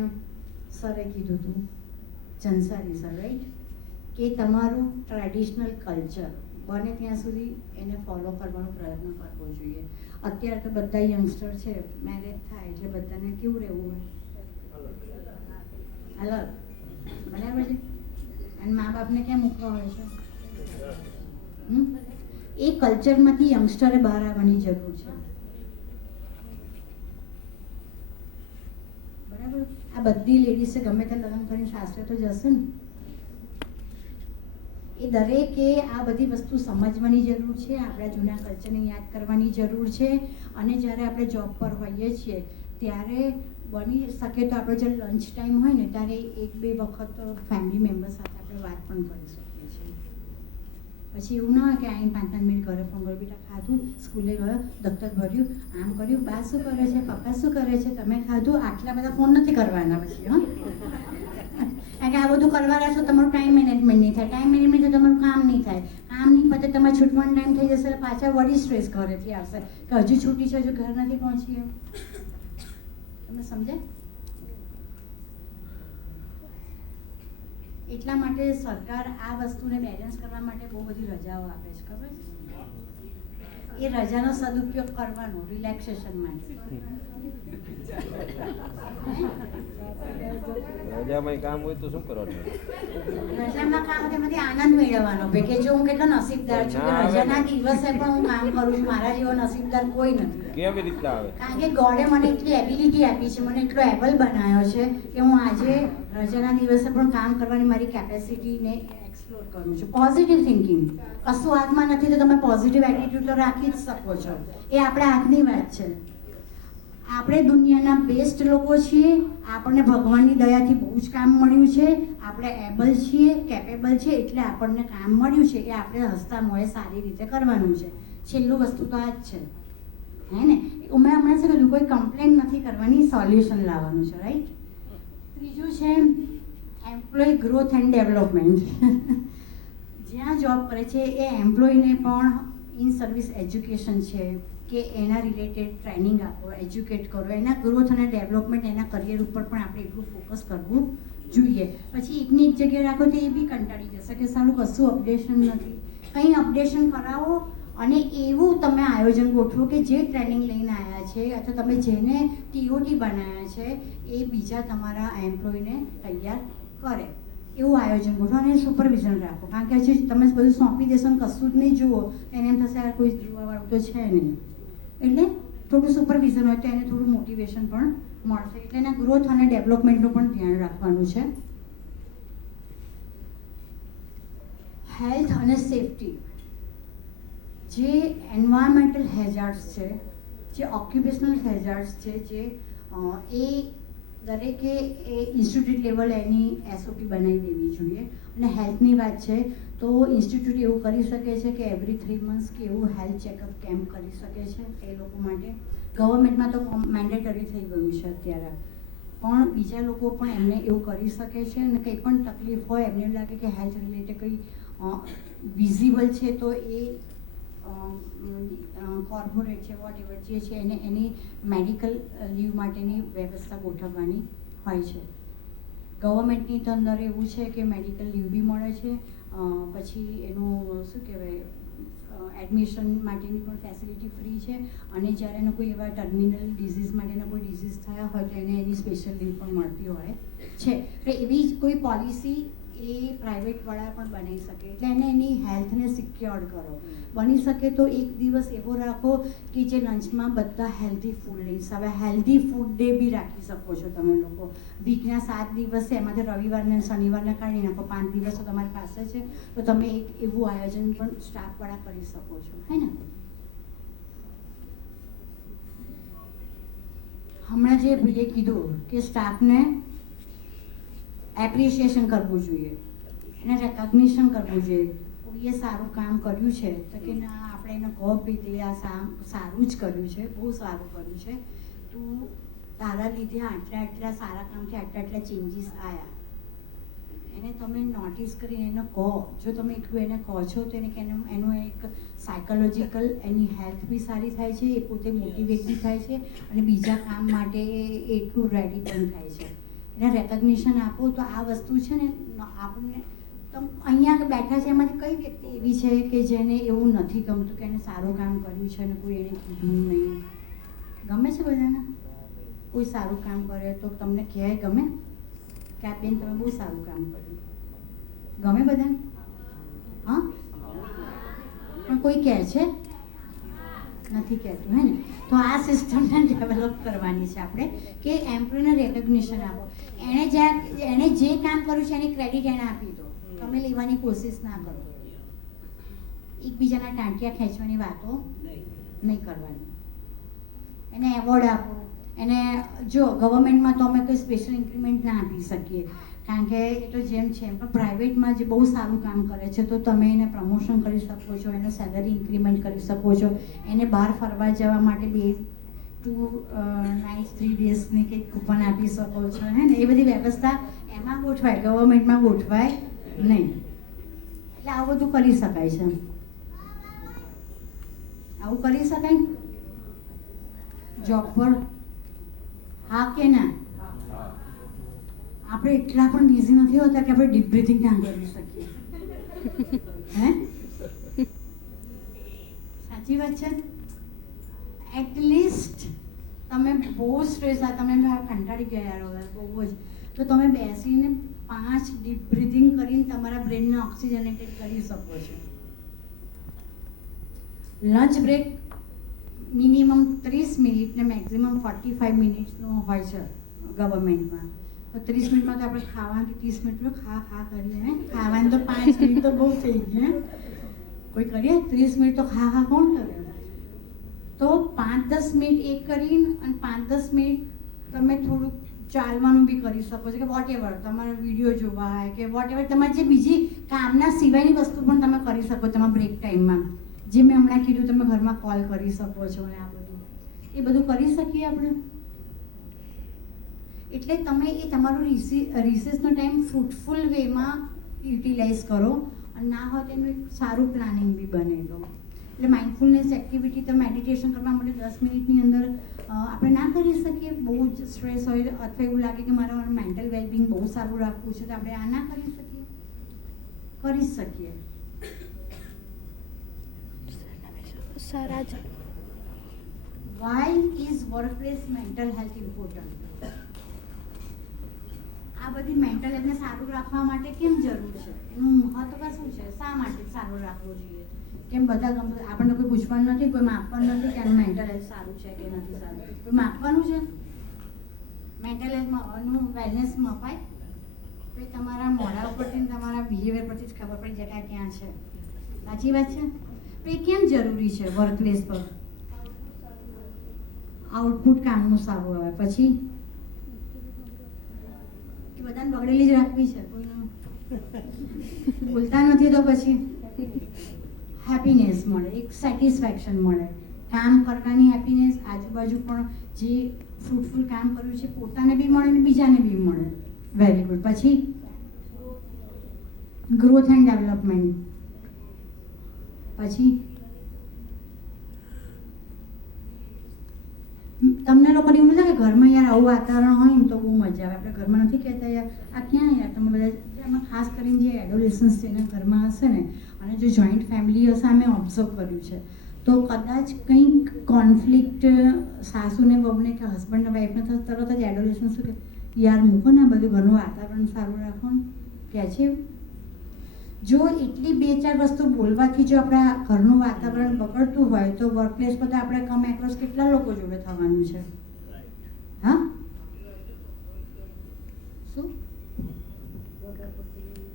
સરે કીધું હતું, જનસારી સર, રાઈટ? કે તમારું ટ્રેડિશનલ કલ્ચર બને ત્યાં સુધી એને ફોલો કરવાનો પ્રયત્ન કરવો જોઈએ. અત્યારે તો બધા યંગસ્ટર છે, મેરેજ થાય એટલે બધાને કેવું રહેવું હોય? અલગ, બરાબર છે? અને મા બાપને ક્યાં મૂકવા હોય છે? એ કલ્ચરમાંથી યંગસ્ટરે બહાર આવવાની જરૂર છે, બરાબર? આ બધી લેડીઝે ગમે તે લગ્ન કરીને સાસરે તો જશે ને. એ દરેકે આ બધી વસ્તુ સમજવાની જરૂર છે, આપણા જૂના કલ્ચરને યાદ કરવાની જરૂર છે. અને જ્યારે આપણે જોબ પર હોઈએ છીએ ત્યારે બની શકે તો આપણે જ્યારે લંચ ટાઈમ હોય ને ત્યારે 1-2 વખત ફેમિલી મેમ્બર સાથે આપણે વાત પણ કરી શકીએ છીએ. પછી એવું ના હોય કે આઈને 5-5 મિનિટ ઘરે ફોન કર્યો, બેટા ખાધું, સ્કૂલે ગયો, દફતર ભર્યું, આમ કર્યું, બા શું કરે છે, પપ્પા શું કરે છે, તમે ખાધું, આટલા બધા ફોન નથી કરવાના પછી. હા, કારણ કે આ બધું કરવા રહેશો તમારું ટાઈમ મેનેજમેન્ટ નહીં થાય, ટાઈમ મેનેજમેન્ટ તો તમારું કામ નહીં થાય, કામ નહીં પતે તમારે છૂટવાનો ટાઈમ થઈ જશે, પાછા વળી સ્ટ્રેસ ઘરેથી આવશે કે હજુ છૂટી છે, હજુ ઘર નથી પહોંચી. તમે સમજ્યા? એટલા માટે સરકાર આ વસ્તુને બેલેન્સ કરવા માટે બહુ બધી રજાઓ આપે છે, ખબર છે? એ રજાનો સદુપયોગ કરવાનો રિલેક્સેશન માટે. રજામાં કામ હોય તો શું કરવાનું? રજામાં કામ હોય એમાંથી આનંદ મેળવવાનો કે જો હું કેટલો નસીબદાર છું કે રજાના દિવસે પણ હું કામ કરું છું, મારા જેવો નસીબદાર કોઈ નથી. કેવી રીતના આવે? કારણ કે ગોડે મને એટલી એબિલિટી આપી છે, મને એટલો એબલ બનાવ્યો છે કે હું આજે રજાના દિવસે પણ કામ કરવાની મારી કેપેસિટીને એક્સપ્લોર કરું છું. પોઝિટિવ થિંકિંગ, કશું હાથમાં નથી તો તમે પોઝિટિવ એટીટ્યુડ તો રાખી જ શકો છો. એ આપણા હાથની વાત છે. આપણે દુનિયાના બેસ્ટ લોકો છીએ, આપણને ભગવાનની દયાથી બહુ જ કામ મળ્યું છે, આપણે એબલ છીએ, કેપેબલ છે, એટલે આપણને કામ મળ્યું છે એ આપણે હસતા મોએ સારી રીતે કરવાનું છે. છેલ્લું વસ્તુ તો આ જ છે, હે ને? મેં હમણાં શું કીધું, કોઈ કમ્પ્લેન નથી કરવાની, સોલ્યુશન લાવવાનું છે, રાઈટ? ત્રીજું છે એમ્પ્લોય ગ્રોથ એન્ડ ડેવલપમેન્ટ. જ્યાં જોબ કરે છે એ એમ્પ્લોયને પણ ઇન સર્વિસ એજ્યુકેશન છે કે એના રિલેટેડ ટ્રેનિંગ આપો, એજ્યુકેટ કરો, એના ગ્રોથ અને ડેવલપમેન્ટ, એના કરિયર ઉપર પણ આપણે એટલું ફોકસ કરવું જોઈએ. પછી એકની એક જગ્યાએ રાખો તો એ બી કંટાળી જશે કે સારું કશું અપડેશન નથી. કંઈ અપડેશન કરાવો અને એવું તમે આયોજન ગોઠવો કે જે ટ્રેનિંગ લઈને આવ્યા છે અથવા તમે જેને ટીઓટી બનાવ્યા છે એ બીજા તમારા એમ્પ્લોયને તૈયાર કરે એવું આયોજન ગોઠવો અને સુપરવિઝન રાખો. કારણ કે હજી તમે બધું સોંપી દેશો ને કશું જ નહીં જુઓ એને એમ થશે આ કોઈ જોવાવાળું તો છે નહીં. એટલે થોડું સુપરવિઝન હોય તો એને થોડું મોટિવેશન પણ મળશે. એટલે એના ગ્રોથ અને ડેવલપમેન્ટનું પણ ધ્યાન રાખવાનું છે. હેલ્થ અને સેફટી, જે એન્વાયરમેન્ટલ હેઝાર્ડ્સ છે, જે ઓક્યુપેશનલ હેઝાર્ડ્સ છે, જે એ દરેકે એ ઇન્સ્ટિટ્યૂટ લેવલ એની એસઓપી બનાવી દેવી જોઈએ. અને હેલ્થની વાત છે તો ઇન્સ્ટિટ્યૂટ એવું કરી શકે છે કે એવરી 3 months કે એવું હેલ્થ ચેકઅપ કેમ્પ કરી શકે છે એ લોકો માટે. ગવર્મેન્ટમાં તો મેન્ડેટરી થઈ ગયું છે અત્યારે, પણ બીજા લોકો પણ એમને એવું કરી શકે છે. અને કંઈ પણ તકલીફ હોય, એમને એવું લાગે કે હેલ્થ રિલેટેડ કંઈ વિઝિબલ છે તો એ કોર્પોરેટ છે વોટ એવર જે છે એને એની મેડિકલ લીવ માટેની વ્યવસ્થા ગોઠવવાની હોય છે. ગવર્મેન્ટની તો અંદર એવું છે કે મેડિકલ લીવ બી મળે છે, પછી એનું શું કહેવાય એડમિશન માટેની પણ ફેસિલિટી ફ્રી છે. અને જ્યારે એનો કોઈ એવા ટર્મિનલ ડિઝીઝ માટેના કોઈ ડિઝીઝ થયા હોય તો એને એની સ્પેશિયલ લીવ પણ મળતી હોય છે. તો એવી જ કોઈ પોલિસી એ પ્રાઇવેટવાળા પણ બનાવી શકે, એટલે એને એની હેલ્થને સિક્યોર્ડ કરો. બની શકે તો એક દિવસ એવો રાખો કે જે લંચમાં બધા હેલ્ધી ફૂડ લઈશ. હવે હેલ્ધી ફૂડ ડે બી રાખી શકો છો તમે લોકો. વીકના 7 દિવસ છે, એમાંથી રવિવારને શનિવારને કાઢી નાખો, 5 દિવસ તો તમારી પાસે છે, તો તમે એક એવું આયોજન પણ સ્ટાફવાળા કરી શકો છો, હે ને. હમણાં જે ભાઈએ કીધું કે સ્ટાફને એપ્રિશિએશન કરવું જોઈએ, એને રેકગ્નિશન કરવું જોઈએ. કોઈએ સારું કામ કર્યું છે તો કે ના આપણે એને કહો ભાઈ તે આ સારું જ કર્યું છે, બહુ સારું કર્યું છે, તું તારા લીધે આટલા સારા કામથી આટલા ચેન્જીસ આવ્યા, એને તમે નોટિસ કરીને એને કહો. જો તમે એટલું એને કહો છો તો એને એનું એક સાયકોલોજીકલ એની હેલ્થ બી સારી થાય છે, એ પોતે મોટિવેટ બી થાય છે, અને બીજા કામ માટે એ એટલું રેડી પણ થાય છે. એને રેકગ્નિશન આપો તો આ વસ્તુ છે ને આપણને. અહીંયા બેઠા છે એમાંથી કઈ વ્યક્તિ એવી છે કે જેને એવું નથી ગમતું કે એને સારું કામ કર્યું છે અને કોઈ એને કીધું નહીં? ગમે છે બધાને? કોઈ સારું કામ કરે તો તમને કહે ગમે કે આ બેન તમે બહુ સારું કામ કર્યું? ગમે બધાને? હા, પણ કોઈ કહે છે? નથી કહેતું, હે ને? તો આ સિસ્ટમને ડેવલપ કરવાની છે આપણે કે એમ્પ્લોયને રેકગ્નિશન આપો. એણે જે કામ કર્યું છે એની ક્રેડિટ એને આપી દો, તમે લેવાની કોશિશ ના કરો. એકબીજાના ટાંટિયા ખેંચવાની વાતો નહીં કરવાની. એને એવોર્ડ આપો. એને જો ગવર્મેન્ટમાં તો અમે કોઈ સ્પેશિયલ ઇન્ક્રીમેન્ટ ના આપી શકીએ, કારણ કે એ તો જેમ છે એમ, પણ પ્રાઇવેટમાં જે બહુ સારું કામ કરે છે તો તમે એને પ્રમોશન કરી શકો છો, એને સેલરી ઇન્ક્રીમેન્ટ કરી શકો છો, એને બહાર ફરવા જવા માટે 2 nights 3 daysની કંઈક કૂપન આપી શકો છો, હે ને. એ બધી વ્યવસ્થા એમાં ગોઠવાય, ગવર્મેન્ટમાં ગોઠવાય નહીં. એટલે આવું બધું કરી શકાય છે. આવું કરી શકાય જોબ પર? હા કે ના? આપણે એટલા પણ બિઝી નથી હોતા કે આપણે ડીપ બ્રીથિંગ ના કરી શકીએ, હે? સાચી વાત છે. એટલીસ્ટ તમે બહુ સ્ટ્રેસ આ તમે કંટાળી ગયા યાર બહુ જ, તો તમે બેસીને 5 ડીપ બ્રીથિંગ કરીને તમારા બ્રેનને ઓક્સિજનેટેડ કરી શકો છો. લંચ બ્રેક મિનિમમ 30 મિનિટ ને મેક્સિમમ 45 મિનિટ્સનો હોય છે ગવર્મેન્ટમાં. તો 30 મિનિટમાં તો આપણે ખાવાનું 30 મિનિટમાં ખા કરીએ, હે? ખાવાનું તો 5 મિનિટ તો બહુ થઈ ગયા. કોઈ કરીએ 30 મિનિટ તો ખા કોણ કરે? તો 5-10 મિનિટ એક કરીને અને 5-10 મિનિટ તમે થોડુંક ચાલવાનું બી કરી શકો છો, કે વોટ એવર તમારે વિડીયો જોવા હોય કે વોટ એવર તમારે જે બીજી કામના સિવાયની વસ્તુ પણ તમે કરી શકો તમારા બ્રેક ટાઈમમાં. જે મેં હમણાં કીધું તમે ઘરમાં કોલ કરી શકો છો ને આ બધું એ બધું કરી શકીએ આપણે. એટલે તમે એ તમારું રિસેસનો ટાઈમ ફ્રૂટફુલ વેમાં યુટિલાઇઝ કરો, અને ના હોય તો એનું એક સારું પ્લાનિંગ બી બની લો. એટલે માઇન્ડફુલનેસ એક્ટિવિટી તો મેડિટેશન કરવા માટે 10 મિનિટની અંદર આપણે ના કરી શકીએ. બહુ જ સ્ટ્રેસ હોય અથવા એવું લાગે કે મારે મેન્ટલ વેલબિંગ બહુ સારું રાખવું છે તો આપણે આ ના કરી શકીએ? કરી શકીએ. Why is workplace mental health important? આ બધી મેન્ટલ હેલ્થને સારું રાખવા માટે કેમ જરૂર છે? એનું મહત્વ શું છે? શા માટે સારું રાખવું જોઈએ? કેમ બધા આપણને કોઈ પૂછવાનું નથી, કોઈ માપવાનું નથી કે એનું મેન્ટલ હેલ્થ સારું છે કે નથી સારું? કોઈ માપવાનું છે? મેન્ટલ હેલ્થનું વેલનેસ મપાય? તો એ તમારા મોઢા ઉપરથી ને તમારા બિહેવિયર પરથી જ ખબર પડી જાય કે આ ક્યાં છે. સાચી વાત છે? તો એ કેમ જરૂરી છે વર્ક પ્લેસ પર? આઉટપુટ કામનું સારું આવે. પછી કે બધાને બગડેલી જ રાખવી છે, કોઈનું બોલતા નથી તો પછી હેપીનેસ મળે, એક સેટિસ્ફેક્શન મળે, કામ કરવાની હેપીનેસ, આજુબાજુ પણ જે ફ્રૂટફુલ કામ કર્યું છે પોતાને બી મળે ને બીજાને બી મળે. Very good. પછી ગ્રોથ એન્ડ ડેવલપમેન્ટ. પછી તમને લોકોને એવું લાગે ઘરમાં યાર આવું વાતાવરણ હોય ને તો બહુ મજા આવે. આપણે ઘરમાં નથી કહેતા યાર આ ક્યાં યાર તમે બધા, એમાં ખાસ કરીને જે એડોલેસન્સ જેના ઘરમાં હશે ને, અને જો જોઈન્ટ ફેમિલી હશે, અમે ઓબ્ઝર્વ કર્યું છે, તો કદાચ કંઈક કોન્ફ્લિક્ટ સાસુને વહુને કે હસબન્ડને વાઈફને થશે, તરત જ એડોલેસન્સ શું કે યાર મૂકો ને આ બધું ઘરનું વાતાવરણ સારું રાખો ને, કહે છે. જો એટલી બે ચાર વસ્તુ બોલવાથી જો આપણા ઘરનું વાતાવરણ બગડતું હોય તો વર્કપ્લેસ પર તો આપણે કમ એક્રોસ કેટલા લોકો જોડે થવાનું છે? હા, શું?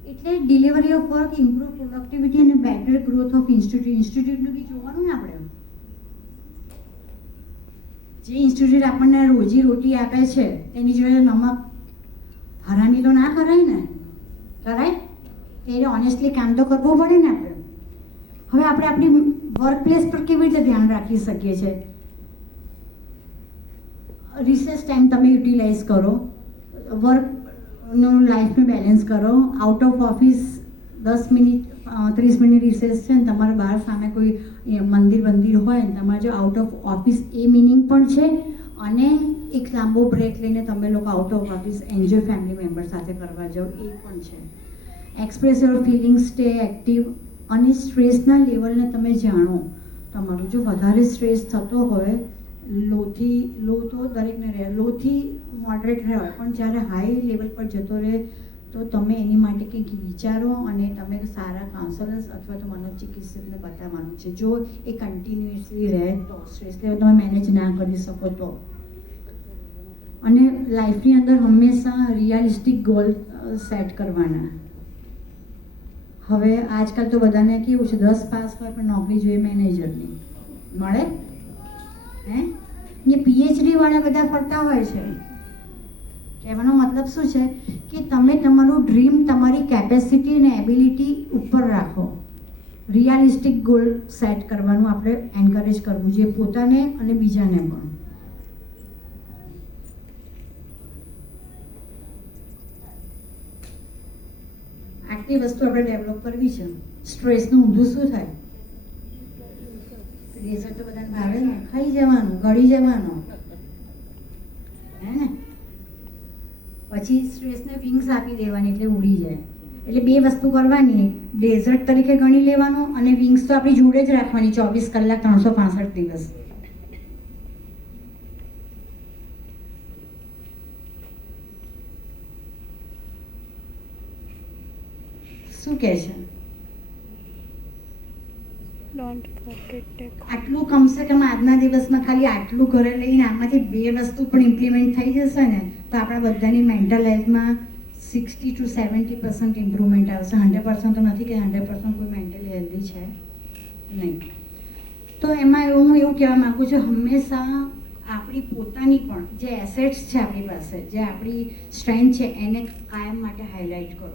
એટલે delivery of work, improve productivity અને બેટર ગ્રોથ ઓફ ઇન્સ્ટિટ્યૂટનું બી જોવાનું ને આપણે. જે ઇન્સ્ટિટ્યૂટ આપણને રોજી રોટી આપે છે એની જોડે નમક હરામી તો ના કરાય ને, કરાય? એને ઓનેસ્ટલી કામ તો કરવું પડે ને આપણે. હવે આપણે આપણી વર્ક પ્લેસ પર કેવી રીતે ધ્યાન રાખી શકીએ છીએ? રિસેસ ટાઈમ તમે યુટિલાઇઝ કરો, વર્કનું લાઈફનું બેલેન્સ કરો. Out of office 10 minute 30 minute recess છે ને તમારે બહાર સામે કોઈ મંદિર હોય ને, તમારે જો આઉટ ઓફ ઓફિસ એ મિનિંગ પણ છે, અને એક લાંબો બ્રેક લઈને તમે લોકો out of office enjoy family member સાથે કરવા જાઓ, એ પણ છે. Express your feelings, stay active, અને સ્ટ્રેસના લેવલને તમે જાણો. તમારું જો વધારે સ્ટ્રેસ થતો હોય, લો તો દરેકને રહે, લોથી મોડરેટ રહે, પણ જ્યારે હાઈ લેવલ પર જતો રહે તો તમે એની માટે કંઈક વિચારો અને તમે સારા કાઉન્સલર્સ અથવા તો મનોચિકિત્સકને બતાવવાનું છે. જો એ કન્ટિન્યુઅસલી રહે તો સ્ટ્રેસ લેવલ તમે મેનેજ ના કરી શકો તો. અને લાઈફની અંદર હંમેશા રિયાલિસ્ટિક ગોલ સેટ કરવાના. હવે આજકાલ તો બધાને કેવું છે, 10 પાસ હોય પણ નોકરી જોઈએ મેનેજરની, મળે હે ને PhD વાળા બધા ફરતા હોય છે. કહેવાનો મતલબ શું છે કે તમે તમારું ડ્રીમ તમારી કેપેસિટી અને એબિલિટી ઉપર રાખો. રિયાલિસ્ટિક ગોલ સેટ કરવાનું આપણે એન્કરેજ કરવું જોઈએ, પોતાને અને બીજાને પણ. આટલી વસ્તુ આપણે ડેવલપ કરવી છે. સ્ટ્રેસનું ઊંધું શું થાય? ડેઝર્ટ તો બધાને ભાવે ને, ખાઈ જવાનું, ગળી જવાનું, હે ને? પછી સ્ટ્રેસને વિંગ્સ આપી દેવાની એટલે ઉડી જાય. એટલે બે વસ્તુ કરવાની, ડેઝર્ટ તરીકે ગણી લેવાનું અને વિંગ્સ તો આપણી જોડે જ રાખવાની 24 કલાક 365 દિવસ. શું કહે છે? આટલું કમસે કમ આજના દિવસમાં ખાલી આટલું ઘરે લઈને આમાંથી બે વસ્તુ પણ ઇમ્પ્લિમેન્ટ થઈ જશે ને તો આપણા બધાની મેન્ટલ હેલ્થમાં 60 to 70% ઇમ્પ્રુવમેન્ટ આવશે. 100% તો નથી કે 100% કોઈ મેન્ટલી હેલ્ધી છે નહીં. તો એમાં હું એવું કહેવા માગું છું, હંમેશા આપણી પોતાની પણ જે એસેટ્સ છે આપણી પાસે, જે આપણી સ્ટ્રેન્થ છે એને કાયમ માટે હાઇલાઇટ કરો.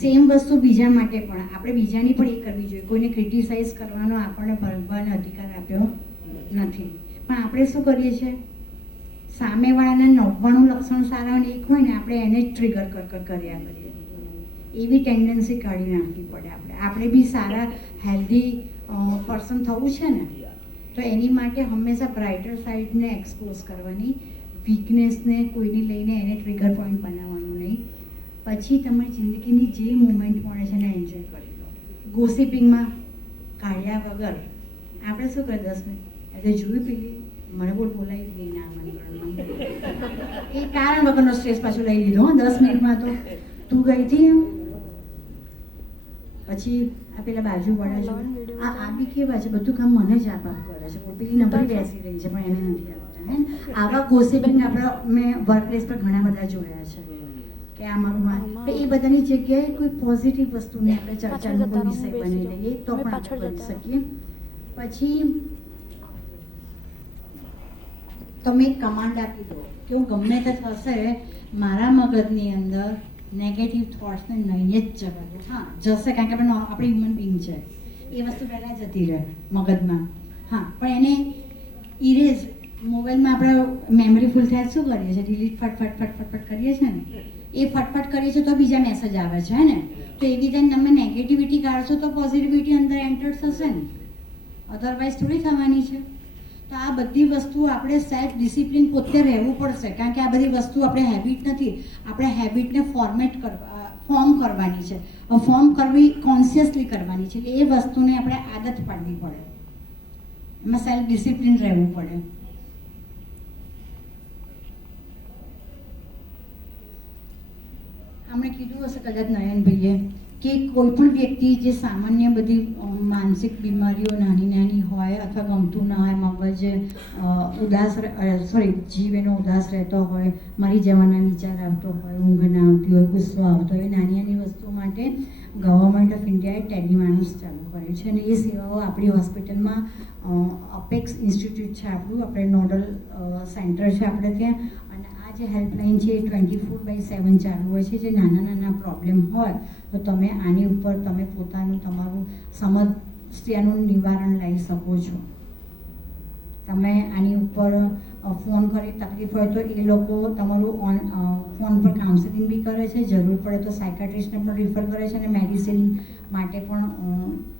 સેમ વસ્તુ બીજા માટે પણ, આપણે બીજાની પણ એ કરવી જોઈએ. કોઈને ક્રિટિસાઇઝ કરવાનો આપણને ભગવાને અધિકાર આપ્યો નથી, પણ આપણે શું કરીએ છીએ, સામેવાળાને 90 લક્ષણ સારા અને એક હોય ને આપણે એને જ ટ્રિગર કર્યા કરીએ. એવી ટેન્ડન્સી કાઢી નાખવી પડે. આપણે બી સારા હેલ્ધી પર્સન થવું છે ને, તો એની માટે હંમેશા બ્રાઇટર સાઇડને એક્સપોઝ કરવાની, વીકનેસને કોઈની લઈને એને ટ્રિગર પોઈન્ટ બનાવવાનું નહીં. પછી તમારી જિંદગીની જે મુમેન્ટ મળે છે એને એન્જોય કરી લો. ગોસિપિંગમાં કાઢ્યા વગર આપણે શું કરીએ, 10 મિનિટ એટલે જોયું પેલી મને બોલાવી ગઈ ના આમંત્રણમાં, એ કારણ વગરનો સ્ટ્રેસ પાછું લઈ લીધો. 10 મિનિટમાં તો તું ગઈ હતી એમ. પછી આ પેલા બાજુવાળા છે, આ બી કેવા છે, બધું કામ મને જ આપા કરે છે, પેલી નબળી બેસી રહી છે પણ એને નથી આવતા. હે આવા ગોસિપિંગ આપણે મેં વર્ક પ્લેસ પર ઘણા બધા જોયા છે કે આ મારું તો એ બધાની જગ્યાએ કોઈ પોઝિટિવ વસ્તુને આપણે ચર્ચાનો કોઈ વિષય બની લઈએ તો પણ આપણે કરી શકીએ. પછી તમે એક કમાન્ડ આપી દો કે હું ગમે તે થશે મારા મગજની અંદર નેગેટિવ થોટ્સને નહીં જ જવા દો. હા જશે, કારણ કે આપણે હ્યુમન બિંગ છે, એ વસ્તુ પહેલાં જતી રહે મગજમાં. હા, પણ એને ઇરેઝ મોબાઈલમાં આપણે મેમરી ફૂલ થાય શું કરીએ છીએ? ડિલીટ ફટફટ કરીએ છીએ ને, એ ફટફટ કરીએ છીએ તો બીજા મેસેજ આવે છે હે ને. તો એવી રીતે તમે નેગેટિવિટી કાઢશો તો પોઝિટિવિટી અંદર એન્ટર થશે ને, અધરવાઇઝ થોડી થવાની છે. તો આ બધી વસ્તુ આપણે સેલ્ફ ડિસિપ્લિન પોતે રહેવું પડશે, કારણ કે આ બધી વસ્તુ આપણે હેબિટ નથી, આપણે હેબિટને ફોર્મ કરવાની છે. ફોર્મ કરવી કોન્શિયસલી કરવાની છે, એટલે એ વસ્તુને આપણે આદત પાડવી પડે, એમાં સેલ્ફ ડિસિપ્લિન રહેવું પડે. આપણે કીધું હશે કદાચ નયનભાઈએ કે કોઈ પણ વ્યક્તિ જે સામાન્ય બધી માનસિક બીમારીઓ નાની હોય અથવા ગમતું ના હોય, મગજ ઉદાસ જીવ એનો ઉદાસ રહેતો હોય, મરી જવાના વિચાર આવતો હોય, ઊંઘ ના આવતી હોય, ગુસ્સો આવતો હોય, નાની વસ્તુઓ માટે ગવર્મેન્ટ ઓફ ઇન્ડિયાએ ટેલિમાનસ ચાલુ કર્યું છે અને એ સેવાઓ આપણી હોસ્પિટલમાં અપેક્સ ઇન્સ્ટિટ્યૂટ છે આપણું, આપણે નોડલ સેન્ટર છે આપણે ત્યાં. અને આ જે હેલ્પલાઇન છે એ 24/7 ચાલુ હોય છે. જે નાના પ્રોબ્લેમ હોય તો તમે આની ઉપર તમે પોતાનું તમારું સમસ્યાનું નિવારણ લાવી શકો છો. તમે આની ઉપર ફોન કરી તકલીફ હોય તો એ લોકો તમારું ફોન પર કાઉન્સેલિંગ બી કરે છે, જરૂર પડે તો સાયકાટ્રિસ્ટને પણ રિફર કરે છે અને મેડિસિન માટે પણ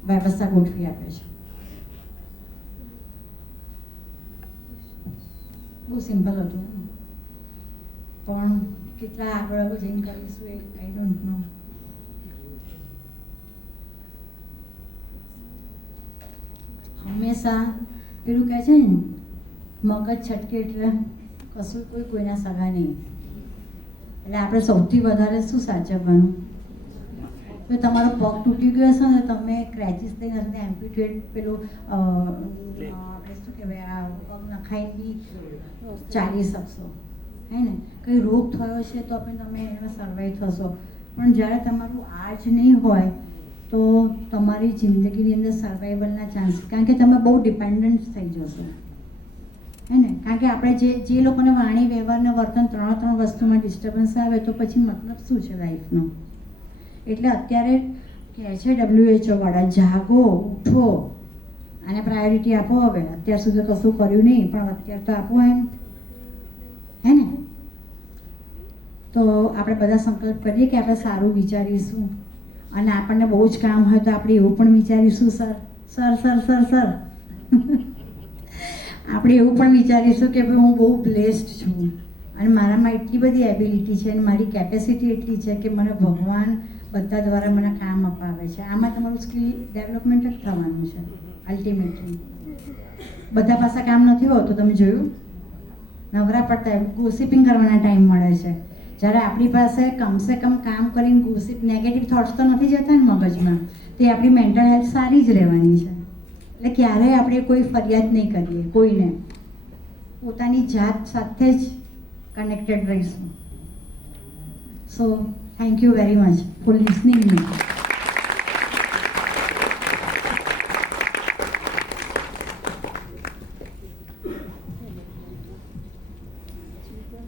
વ્યવસ્થા ગોઠવી આપે છે. બહુ સિમ્પલ હતું પણ કેટલા આગળ જઈને કરીશું એ આઈ ડોન્ટ નો. હંમેશા પેલું કહે છે ને, મગજ છટકે એટલે કશું કોઈના સગા નહીં. એટલે આપણે સૌથી વધારે શું સાચવવાનું? તો તમારો પગ તૂટી ગયો હશે ને, તમે ક્રેચિસ થઈને હશે એમ્પ્યુટેડ પેલું આપણે શું કહેવાય આ પગ નખાઈને બી ચાલી શકશો હે ને. કંઈ રોગ થયો છે તો પણ તમે એમાં સર્વાઈવ થશો. પણ જ્યારે તમારું આ જ નહીં હોય તો તમારી જિંદગીની અંદર સર્વાઈવલના ચાન્સ, કારણ કે તમે બહુ ડિપેન્ડન્ટ થઈ જશો હે ને. કારણ કે આપણે જે લોકોને વાણી વ્યવહાર ને વર્તન ત્રણ વસ્તુમાં ડિસ્ટર્બન્સ આવે તો પછી મતલબ શું છે લાઈફનો? એટલે અત્યારે કહે છે WHO વાળા, જાગો, ઉઠો અને પ્રાયોરિટી આપો. હવે અત્યાર સુધી કશું કર્યું નહીં પણ અત્યારે તો આપો એમ હે ને. તો આપણે બધા સંકલ્પ કરીએ કે આપણે સારું વિચારીશું અને આપણને બહુ જ કામ હોય તો આપણે એવું પણ વિચારીશું સર આપણે એવું પણ વિચારીશું કે ભાઈ હું બહુ બ્લેસ્ડ છું અને મારામાં એટલી બધી એબિલિટી છે અને મારી કેપેસિટી એટલી છે કે મને ભગવાન બધા દ્વારા મને કામ અપાવે છે. આમાં તમારું સ્કિલ ડેવલપમેન્ટ જ થવાનું છે અલ્ટિમેટલી. બધા પાસે કામ નથી હોતું, તમે જોયું? નવરા પડતા ગોસિપિંગ કરવાના ટાઈમ મળે છે. જ્યારે આપણી પાસે કમસે કમ કામ કરીને ગોસિપ, નેગેટિવ થોટ્સ તો નથી જતા ને મગજમાં, તે આપણી મેન્ટલ હેલ્થ સારી જ રહેવાની છે. એટલે ક્યારેય આપણે કોઈ ફરિયાદ નહીં કરીએ કોઈને, પોતાની જાત સાથે જ કનેક્ટેડ રહીશું. So thank you very much for listening me.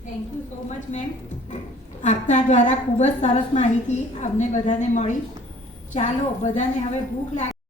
Thank you so much ma'am. આપના દ્વારા ખૂબ જ સરસ માહિતી અમને બધાને મળી. ચાલો બધાને હવે ભૂખ લાગી